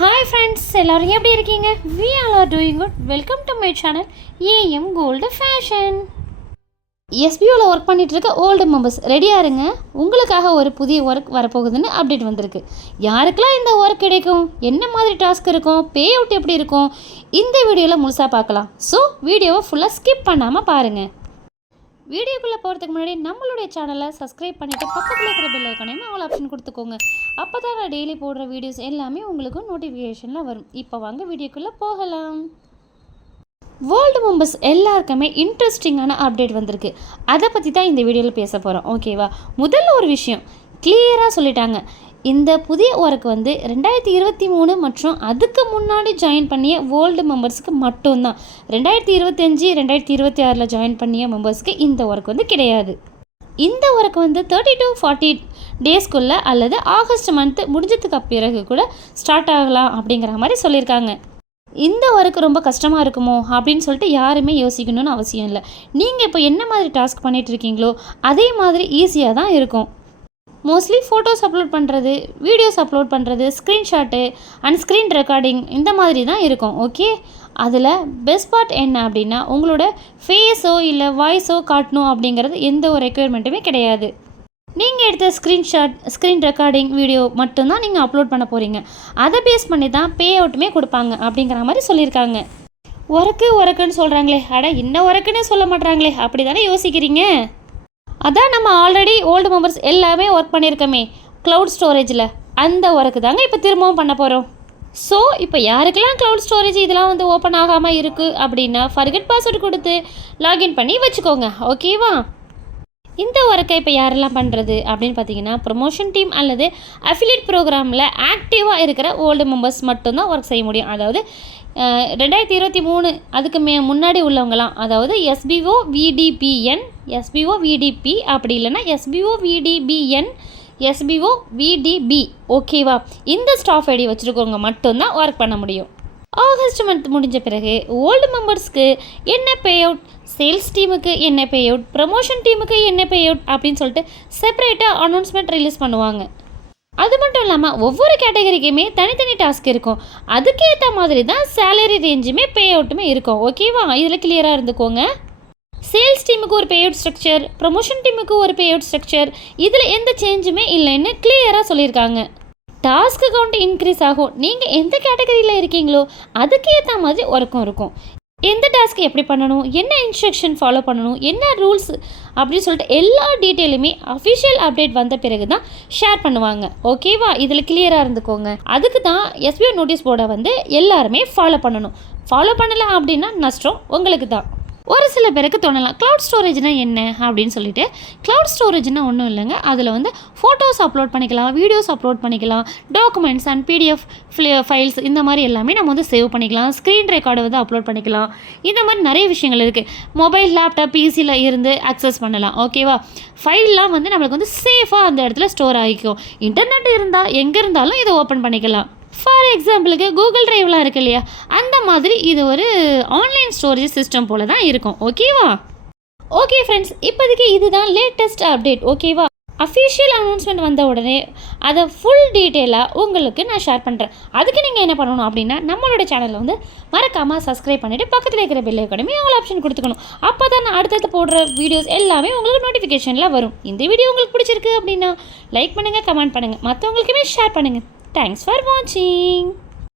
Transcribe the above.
Hi friends, எல்லாரும் எப்படி இருக்கீங்க? We all are doing good. Welcome to my channel AM Gold Fashion. SBOல work பண்ணிட்டு இருக்க ஓல்டு மெம்பர்ஸ் ரெடியா இருங்க. உங்களுக்காக ஒரு புதிய ஒர்க் வரப்போகுதுன்னு அப்டேட் வந்திருக்கு. யாருக்கெல்லாம் இந்த ஒர்க் கிடைக்கும், என்ன மாதிரி டாஸ்க் இருக்கும், பே அவுட் எப்படி இருக்கும், இந்த வீடியோவில் முழுசாக பார்க்கலாம். ஸோ வீடியோவை ஃபுல்லாக ஸ்கிப் பண்ணாமல் பாருங்கள். வீடியோக்குள்ளே போகிறதுக்கு முன்னாடி நம்மளுடைய சேனலை சப்ஸ்கிரைப் பண்ணிவிட்டு பக்கத்தில் இருக்கிற பெல் ஐக்கானையும் ஆல் ஆப்ஷன் கொடுத்துக்கோங்க. அப்போ தான் நான் டெய்லி போடுற வீடியோஸ் எல்லாமே உங்களுக்கு நோட்டிஃபிகேஷனில் வரும். இப்போ வாங்க வீடியோக்குள்ளே போகலாம். வேர்ல்டு மெம்பர்ஸ் எல்லாருக்குமே இன்ட்ரெஸ்டிங்கான அப்டேட் வந்திருக்கு. அதை பற்றி தான் இந்த வீடியோவில் பேச போகிறோம். ஓகேவா? முதல்ல ஒரு விஷயம் கிளியராக சொல்லிட்டாங்க. இந்த புதிய ஒர்க் 2023 மற்றும் அதுக்கு முன்னாடி ஜாயின் பண்ணிய வேர்ல்டு மெம்பர்ஸுக்கு மட்டும்தான். 2025 2026 ஜாயின் பண்ணிய மெம்பர்ஸ்க்கு இந்த ஒர்க் கிடையாது. இந்த ஒர்க் 30 to 40 டேஸ்க்குள்ளே அல்லது ஆகஸ்ட் மந்த் முடிஞ்சதுக்கு பிறகு கூட ஸ்டார்ட் ஆகலாம் அப்படிங்கிற மாதிரி சொல்லியிருக்காங்க. இந்த ஒர்க் ரொம்ப கஷ்டமாக இருக்குமோ அப்படின்னு சொல்லிட்டு யாருமே யோசிக்கணும்னு அவசியம் இல்லை. நீங்கள் இப்போ என்ன மாதிரி டாஸ்க் பண்ணிகிட்ருக்கீங்களோ அதே மாதிரி ஈஸியாக தான் இருக்கும். மோஸ்ட்லி ஃபோட்டோஸ் அப்லோட் பண்ணுறது, வீடியோஸ் அப்லோட் பண்ணுறது, ஸ்க்ரீன்ஷாட்டு அண்ட் ஸ்க்ரீன் ரெக்கார்டிங் இந்த மாதிரி தான் இருக்கும். ஓகே, அதில் பெஸ்ட் பார்ட் என்ன அப்படின்னா உங்களோட ஃபேஸோ இல்லை வாய்ஸோ காட்டணும் அப்படிங்கிறது எந்த ஒரு ரெக்குயர்மெண்ட்டுமே கிடையாது. நீங்கள் எடுத்த ஸ்க்ரீன்ஷாட், ஸ்க்ரீன் ரெக்கார்டிங், வீடியோ மட்டும்தான் நீங்கள் அப்லோட் பண்ண போகிறீங்க. அதை பேஸ் பண்ணி தான் பே அவுட்டுமே கொடுப்பாங்க அப்படிங்கிற மாதிரி சொல்லியிருக்காங்க. ஒர்க்குன்னு சொல்கிறாங்களே, அட இன்ன ஒர்க்குன்னு சொல்ல மாட்டாங்களே அப்படி தானே யோசிக்கிறீங்க? அதான் நம்ம ஆல்ரெடி ஓல்டு மெம்பர்ஸ் எல்லாமே ஒர்க் பண்ணியிருக்கோமே க்ளவுட் ஸ்டோரேஜில், அந்த ஒர்க்கு தாங்க இப்போ திரும்பவும் பண்ண போகிறோம். ஸோ இப்போ யாருக்கெல்லாம் க்ளவுட் ஸ்டோரேஜ் இதெல்லாம் ஓப்பன் ஆகாமல் இருக்குது அப்படின்னா ஃபர்கெட் பாஸ்வேர்டு கொடுத்து லாகின் பண்ணி வச்சுக்கோங்க. ஓகேவா? இந்த ஒர்க்கை இப்போ யாரெல்லாம் பண்ணுறது அப்படின்னு பார்த்தீங்கன்னா ப்ரொமோஷன் டீம் அல்லது அஃபிலியேட் ப்ரோக்ராமில் ஆக்டிவாக இருக்கிற ஓல்டு மெம்பர்ஸ் மட்டும்தான் ஒர்க் செய்ய முடியும். அதாவது 2023 அதுக்கு முன்னாடி உள்ளவங்களாம், அதாவது SBO VDPN, SBO VDP அப்படி இல்லைன்னா SBO VDBN, SBO VDB. ஓகேவா? இந்த ஸ்டாஃப் ஐடி வச்சுருக்கவங்க மட்டும்தான் ஒர்க் பண்ண முடியும். ஆகஸ்ட் மந்த் முடிஞ்ச பிறகு ஓல்டு மெம்பர்ஸ்க்கு என்ன பே அவுட், சேல்ஸ் டீமுக்கு என்ன பே அவுட், ப்ரமோஷன் டீமுக்கு என்ன பே அவுட் அப்படின்னு சொல்லிட்டு செப்பரேட்டாக அனௌன்ஸ்மெண்ட் ரிலீஸ் பண்ணுவாங்க. அது மட்டும் இல்லாமல் ஒவ்வொரு கேட்டகரிக்குமே தனித்தனி டாஸ்க் இருக்கும். அதுக்கேற்ற மாதிரி தான் சேலரி ரேஞ்சுமே பே அவுட்டுமே இருக்கும். ஓகேவா? இதில் கிளியராக இருந்துக்கோங்க. சேல்ஸ் டீமுக்கு ஒரு பே அவுட் ஸ்ட்ரக்சர், ப்ரொமோஷன் டீமுக்கு ஒரு பே அவுட் ஸ்ட்ரக்சர், இதில் எந்த சேஞ்சுமே இல்லைன்னு கிளியராக சொல்லியிருக்காங்க. டாஸ்க்கு கவுண்ட் இன்க்ரீஸ் ஆகும். நீங்கள் எந்த கேட்டகரியில் இருக்கீங்களோ அதுக்கேற்ற மாதிரி ஒர்க்கும் இருக்கும். எந்த டாஸ்க்கு எப்படி பண்ணணும், என்ன இன்ஸ்ட்ரக்ஷன் ஃபாலோ பண்ணணும், என்ன ரூல்ஸ் அப்படின்னு சொல்லிட்டு எல்லா டீட்டெயிலுமே அஃபிஷியல் அப்டேட் வந்த பிறகு தான் ஷேர் பண்ணுவாங்க. ஓகேவா? இதில் கிளியராக இருந்துக்கோங்க. அதுக்கு தான் SBO நோட்டீஸ் போர்டை எல்லாருமே ஃபாலோ பண்ணணும். ஃபாலோ பண்ணலை அப்படின்னா நஷ்டம் உங்களுக்கு தான். ஒரு சில பேருக்கு தோணலாம் க்ளவுட் ஸ்டோரேஜ்னால் என்ன அப்படின்னு சொல்லிட்டு. க்ளவுட் ஸ்டோரேஜ்னால் ஒன்றும் இல்லைங்க. அதில் ஃபோட்டோஸ் அப்லோட் பண்ணிக்கலாம், வீடியோஸ் அப்லோட் பண்ணிக்கலாம், டாக்குமெண்ட்ஸ் அண்ட் PDF ஃபைல்ஸ் இந்த மாதிரி எல்லாமே நம்ம சேவ் பண்ணிக்கலாம். ஸ்க்ரீன் ரெக்கார்டை அப்லோட் பண்ணிக்கலாம். இந்த மாதிரி நிறைய விஷயங்கள் இருக்குது. மொபைல், லேப்டாப், PCயில் இருந்து அக்சஸ் பண்ணலாம். ஓகேவா? ஃபைல்லாம் நம்மளுக்கு சேஃபாக அந்த இடத்துல ஸ்டோர் ஆகிக்கும். இன்டர்நெட் இருந்தால் எங்கே இருந்தாலும் இதை ஓப்பன் பண்ணிக்கலாம். ஃபார் எக்ஸாம்பிளுக்கு கூகுள் ட்ரைவ்லாம் இருக்கு இல்லையா, அந்த மாதிரி இது ஒரு ஆன்லைன் ஸ்டோரேஜ் சிஸ்டம் போல தான் இருக்கும். ஓகேவா? ஓகே ஃப்ரெண்ட்ஸ், இப்போதைக்கு இதுதான் லேட்டஸ்ட் அப்டேட். ஓகேவா? அஃபிஷியல் அனௌன்ஸ்மெண்ட் வந்த உடனே அதை ஃபுல் டீட்டெயிலாக உங்களுக்கு நான் ஷேர் பண்ணுறேன். அதுக்கு நீங்கள் என்ன பண்ணணும் அப்படின்னா நம்மளோட சேனலில் மறக்காமல் சப்ஸ்கிரைப் பண்ணிவிட்டு பக்கத்தில் இருக்கிற பெல் ஐக்கானுமே ஆல் ஆப்ஷன் கொடுத்துக்கணும். அப்போ தான் நான் அடுத்தடுத்து போடுற வீடியோஸ் எல்லாமே உங்களுக்கு நோட்டிஃபிகேஷனில் வரும். இந்த வீடியோ உங்களுக்கு பிடிச்சிருக்கு அப்படின்னா லைக் பண்ணுங்கள், கமெண்ட் பண்ணுங்கள், மற்றவங்களுக்குமே ஷேர் பண்ணுங்கள். Thanks for watching.